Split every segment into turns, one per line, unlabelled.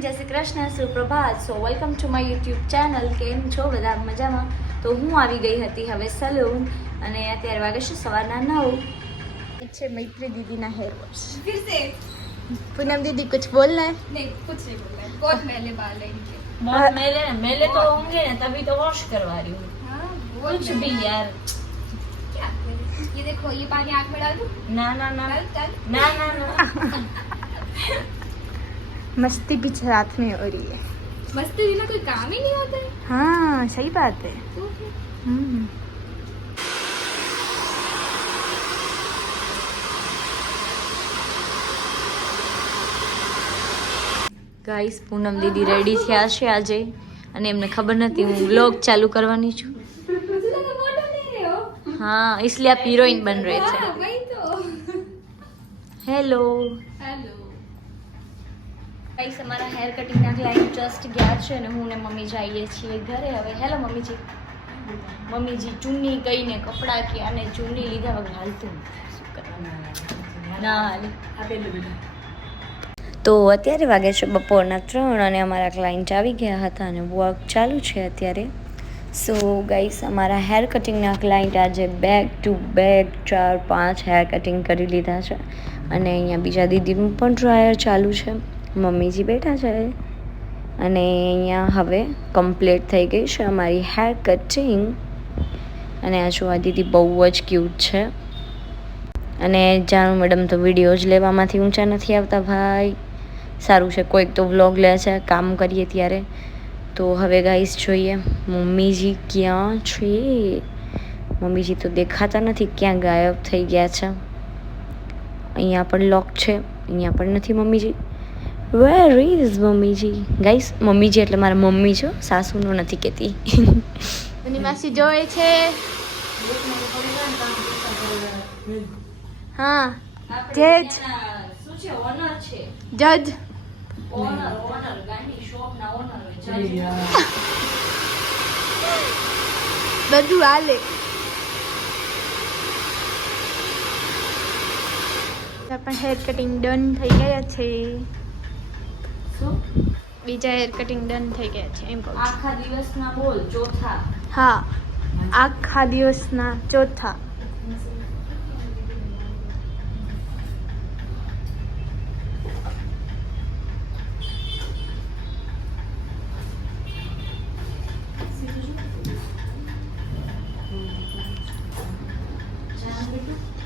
જય Shri Krishna સુપ્રભાત so welcome to my YouTube channel કેમ છો બધા મજામાં તો હું આવી ગઈ હતી હવે સલૂન અને અત્યારે વાગે છે સવારના નવ છે મૈત્રી દીદીના હેર વોશ
फिर से
પૂનમ દીદી કુછ બોલના હે
नहीं कुछ नहीं बोला है बहुत मैले बाल है इनके
बहुत मेले मेले तो होंगे ना तभी तो वॉश करवा रही हूँ
हाँ बहुत
कुछ
मैले-
भी यार
क्या करें? ये देखो ये पानी आँख में डाल दूँ
ना ना ना
डाल डाल
ना ना ना
मस्ती भी साथ में हो रही है
मस्ती बिना कोई काम ही नहीं होता है
हाँ सही बात है
तो फिर
हम्म ગાઈસ પૂનમ દીદી રેડી થયા છે આજે અને એમને ખબર નથી હું વ્લોગ ચાલુ કરવાની છું
मुझे लगा फोटो ले रहे हो
हाँ इसलिए आप हीरोइन बन रहे थे
हाँ वही तो
હેલો
हेलो
ગાઈસ અમારા હેર કટિંગના ક્લાયન્ટ જસ્ટ ગયા છે અને હું ને મમ્મી જઈએ છીએ ઘરે. હવે હેલો મમ્મીજી. મમ્મીજી, ચૂની કહીને કપડાં કે અને ચૂની લીધા વગર હાલતું ના તો અત્યારે વાગે છે બપોરના ત્રણ અને અમારા ક્લાયન્ટ આવી ગયા હતા અને વર્ક ચાલુ છે અત્યારે. સો ગાઈસ અમારા હેર કટિંગના ક્લાયન્ટ આજે બેક ટુ બેક ચાર, પાંચ હેર કટિંગ કરી લીધા છે. અને અહીંયા બીજા દીદીનું પણ ડ્રાયર ચાલુ છે. મમ્મીજી બેઠા છે. અને અહીંયા હવે કમ્પ્લીટ થઈ ગઈ છે અમારી હેર કટિંગ અને આ જોવા દીદી બહુ જ ક્યુટ છે. અને જાણું મેડમ તો વીડિયો જ લેવામાંથી ઊંચા નથી આવતા ભાઈ. સારું છે, કોઈક તો વ્લોગ લે છે, કામ કરીએ ત્યારે. તો હવે ગાઈસ જોઈએ, મમ્મીજી ક્યાં છે? મમ્મીજી તો દેખાતા નથી, ક્યાં ગાયબ થઈ ગયા છે? અહીંયા પણ લોક છે, અહીંયા પણ નથી મમ્મીજી. વેર ઇઝ મમ્મીજી. ગાઈસ મમ્મીજી એટલે મારા મમ્મી છો. સાસુનું નથી કહેતી. એની માસી જોવે છે. હા જજ જજ. બધું હાલે. પણ હેર કટિંગ ડન થઈ ગયા છે.
શું
બીજા હેર કટિંગ ડન થઈ ગયા છે એમ કહું
આખા દિવસના બોલ ચોથા.
હા આખા દિવસના ચોથા.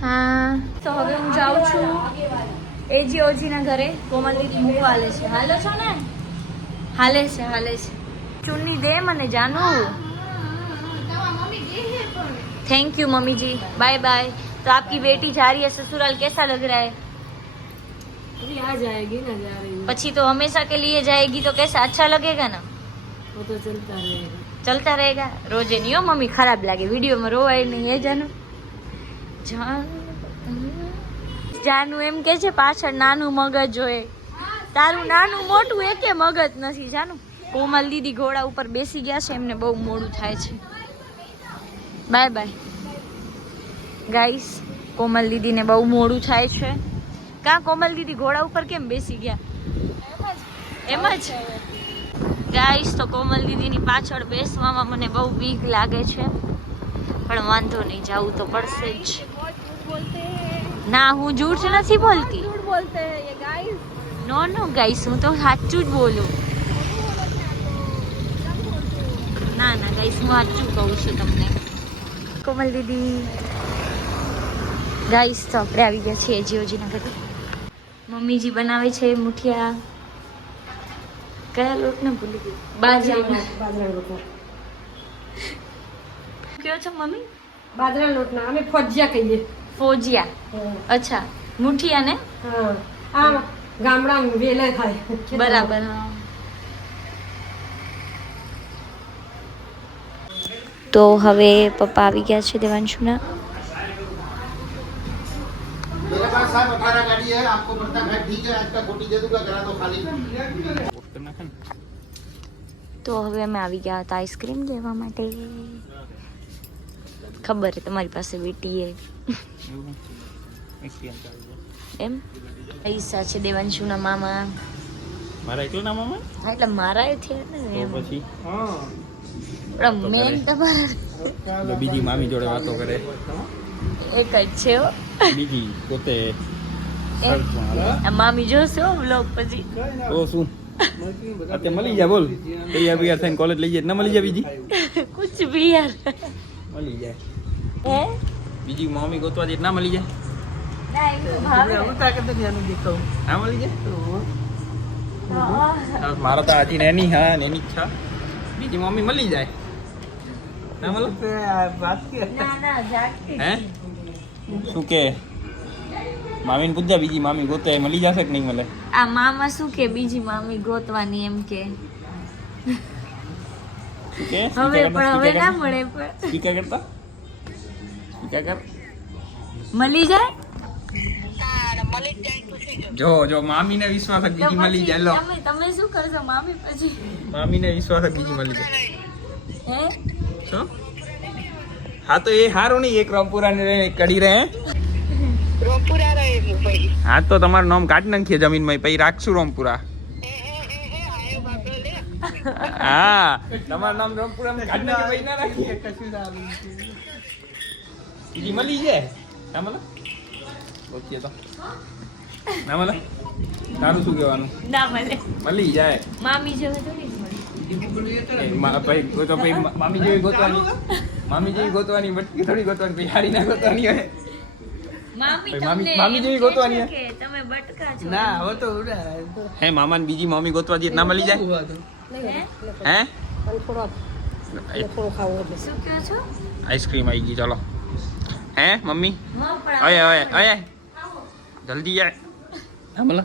હા તો હવે હું જાઉં છું. એજી ઓજીના ઘરે કોમલની દીકરી હાલે છે હાલો છો ને હાલે છે હાલે છે ચુન્ની દે મને Janu thank you mummy ji bye bye तो आपकी बेटी जा रही है ससुराल कैसा लग रहा है
अभी आ जाएगी ना जा रही
पची तो हमेशा के लिए जाएगी तो कैसा अच्छा लगेगा ना
वो तो चलता रहेगा
चलता रहेगा रोजे नहीं हो मम्मी खराब लगे वीडियो में रोवाए नहीं है जानो जान જાનું એમ કે છે, પાછળ નાનું મગજ હોય. તારું નાનું મોટું એકે મગજ નથી, જાનું. કોમલ દીદી ઘોડા ઉપર બેસી ગયા છે, એમને બહુ મોડું થાય છે. બાય બાય ગાઈસ કોમલ દીદીને બહુ મોડું થાય છે. કાં કોમલ દીદી ઘોડા ઉપર કેમ બેસી ગયા? એમ જ. ગાઈસ તો કોમલ દીદીની પાછળ બેસવામાં મને બહુ બીક લાગે છે. પણ વાંધો નહીં, જવું તો પડશે જ. ના હું જૂઠ નથી બોલતી
झूठ बोलते हैं ये गाइस
નો નો ગાઈસ હું તો સાચું જ બોલું ના ના ગાઈસ હું સાચું કહું છું તમને કોમલ દીદી ગાઈસ તો આપણે આવી ગયા છીએ જીઓજીના ઘરે મમ્મીજી બનાવે છે મુઠિયા કયા લોટ ને ભૂલી ગઈ બાજરાના કયો છો મમ્મી
બાજરા લોટના અમે ફોજિયા કહીએ
ફોજિયા. અચ્છા મુઠિયા ને
હા ગામડા વેલે થાય.
બરાબર તો હવે પપ્પા આવી ગયા છે દેવાંશુના. તો હવે અમે આવી ગયા હતા આઈસ્ક્રીમ લેવા માટે. ખબર છે તમારી પાસે બેટી એ એમ? પૈસા છે દેવાંશુના મામા.
મારા એટલું ના મામા?
હા એટલે મારા એ છે ને એમ.
પછી?
પણ મેન તમારા
બીજી મામી જોડે વાતો કરે.
એક જ છે ઓ
બીજી પોતે
મામી જોશે બ્લોગ પછી.
ઓ શું? અત્યારે મળી જાય બોલ. તૈયાર બિયાર થઈને કોલેજ લઈ જાય ના મળી જાય બીજી?
કુછ ભી યાર
મળી જાય.
હે?
બીજી મમ્મી ગોતવા દે ના મળી જાય?
ના એમ ભાવે
ના મળી જાય? મારા તો આજી નેની હા નેની જ બીજી મમ્મી મળી જાય? ના મળે
ના ના જાગતી
હે? શું કે? મામીને પૂછ્યા બીજી મામી ગોતે મળી જશે કે નહીં મળે
આ મામા શું કે બીજી મામી ગોતવાની એમ કે. હવે પણ હવે ના મળે પણ.
સ્પીકર કરતા? સ્પીકર કર?
મળી જાય?
જો જો મામીને વિશ્વાસ જ બીજી મળી જાય લો.
તમે તમે શું કરશો? મામી પછી?
મામીને વિશ્વાસ જ બીજી મળી જાય.
હે?
શું? હા તો એ હારું નહીં એક રામપુરા ને કરી રહે હા? તો તમારું નામ કાઢી નાખીએ જમીનમાં પછી રાખશું રામપુરા. હા. તમારું નામ રામપુરા કાઢી નાખીએ પછી ના રાખીએ. કશું સારું બીજી મળી જાય? ના ઓકે તો. ના તારું શું કહેવાનું?
ના મળે.
મળી જાય.
મામી જેવું
તો મામી ગોતવાની. મામી જેવી ગોતવાની બટકી થોડી ગોતવાની ભાઈ હારી ના ગોતવાની હોય.
મામી
જેવી ગોતવાની
ના હવે તો
હે મામા ને બીજી મામી ગોતવા દે ના મળી જાય?
હે?
આઈસ્ક્રીમ આવી ગઈ ચાલો. હે મમ્મી?
અયે
ઓય ઓય ઓય. જલ્દી જાય હા મળે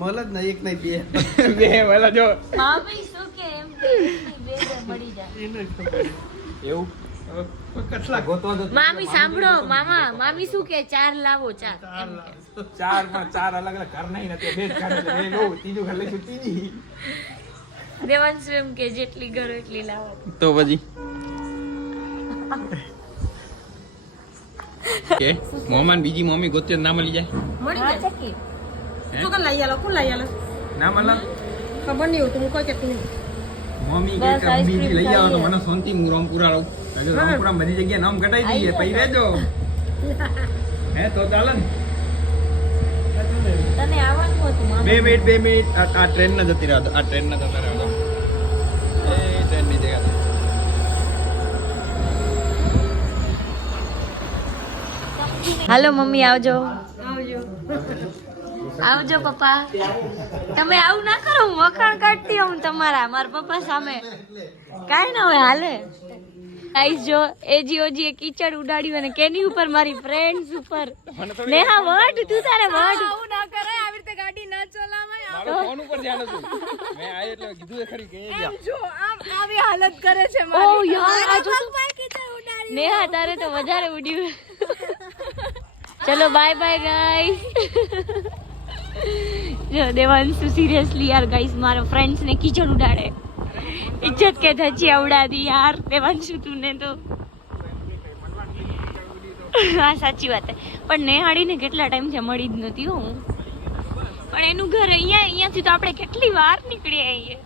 મળે જ ને એક નહીં બે.
બે મળે જો.
મામી શું કે? એમ બે બે મળી જાય.
એવું?
મામી સાંભળો મામા મામી શું કે? ચાર લાવો ચાર.
ચાર પણ ચાર અલગ અલગ ઘર નહીં બે ઘર ત્રીજું ઘર લઈશું ત્રીજી.
દેવાંશુ એમ કે જેટલી ગરો એટલી લાવો.
તો પછી? કે? મોમાન બીજી મમ્મી ગોતે ના મળી જાય?
મળી જાય.
હે?
શું કર લઈ આલો કોણ લઈ આલો?
ના મળે?
ખબર નહીં હું કોઈ કહેતી નહીં
મમ્મી કે કે બીજી લઈ આવો તો મને શાંતિ હું રામપુરા રહું કે રામપુરા બધી જગ્યાએ નામ ઘટાઈ દઈએ પછી રહેજો. હે તો ચાલે ને?
તને આવવાનું હતું
બે મિનિટ બે મિનિટ. આ આ ટ્રેન ના જતી રહ્યા આ ટ્રેન ના જતા રહ્યા
હાલો મમ્મી આવજો.
આવજો.
આવજો પપ્પા. તમે આવું ના કરો હું વખાણ કાઢતી હું તમારા. મારા પપ્પા સામે. કાંઈ ના હોય હાલે. ગાઈસ જો એજી ઓજી એ કીચડ ઉડાડ્યું અને કેની ઉપર? મારી ફ્રેન્ડ્સ ઉપર. નેહા વટ તું તારે વટ
મારો ફોન ઉપર ધ્યાન છું મેં આ એટલે કીધું ખરી કે એ જા.
ઓ યાર આ જો તો. નેહા તારે તો વધારે ઉડ્યું. ચલો બાય બાય ગાઈસ જો, દેવાંશુ સિરિયસલી યાર ગાઈસ મારા ફ્રેન્ડ્સને કિચડ ઉડાડે. ઇજ્જત કે થચી ઉડાડી યાર, દેવાંશુ, તુને તો. હા, સાચી વાત પણ નેહાળીને કેટલા ટાઈમ છે, મળી જ નથી, હો. પણ એનું ઘર અહીંયા, અહીંયાથી તો આપણે કેટલી વાર નીકળી આવીએ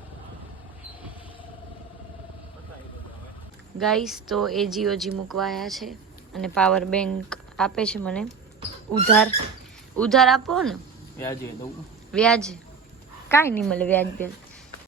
ગાઈસ તો એજીઓજી જીઓજી મૂકવાયા છે અને પાવર બેંક આપે છે મને. ઉધાર. ઉધાર આપો ને.
વ્યાજે દઉં.
વ્યાજ. કાંઈ નહીં મળે વ્યાજ વ્યાજ